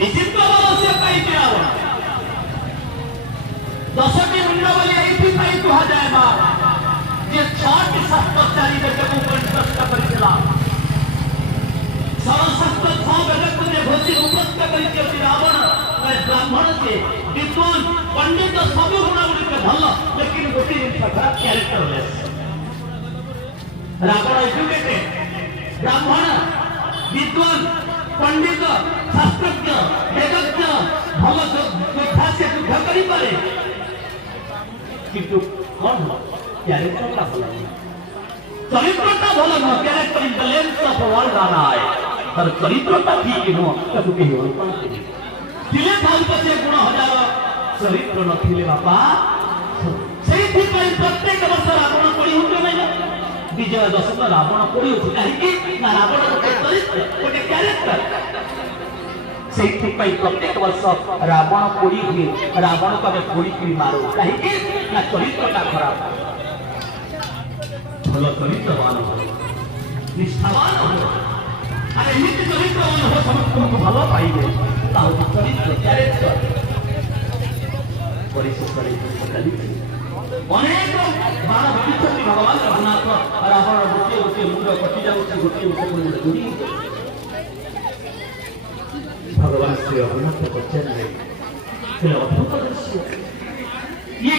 विचित्र अवश्य पाइके रावण दशटी मुंड बोली एइथिपाई कुहाଯାଏ मा जे छटी शास्त्र चारि वेदକୁ कंठस्थ କରିଥିଲା सर्वशास्त्र छह वेदକୁ जे भोजी उपस्थ କରିଛି रावण ब्राह्मण से विद्वान पंडित सब गुण गुड़िक भल लेकिन गोटे जिन क्यारेक्टरलेस रावण एजुकेटेड ब्राह्मण विद्वान पंडित शास्त्रज्ञ वेदज्ञ भल योद्धा से युद्ध करी पारे किंतु कौन क्यारेक्टरटा भल चरित्रटा भल न character in the lens of world आना है तर चरित्रटा ठीक न ताकू केही अनुकरण करी दिले थाउ पछे गुण हजार चरित्र नथिले बापा सेठी पई प्रत्येक वर्ष रावण पड़ी होते नहीं विजय दशमी रावण पड़ी होती काहे कि ना रावण चरित्र गोटे क्यारेक्टर सेठी पई प्रत्येक वर्ष रावण पड़ी हुए रावण को हमें पड़ी की मारो काहे कि ना चरित्रटा खराब भलो चरित्रवान हो निष्ठावान हो अरे नित्य चरित्रवान हो समस्त भलो पाइबे ताऊ चरित्र क्यारेक्टर परिशोधन अनेक बाण भविष्य भगवान रघुनाथ रावण गोटे गोटे मुंड कटि जाऊँ गोटे गोटे मुंड दूरी भगवान श्री रघुनाथ पचारे अद्भुत दृश्य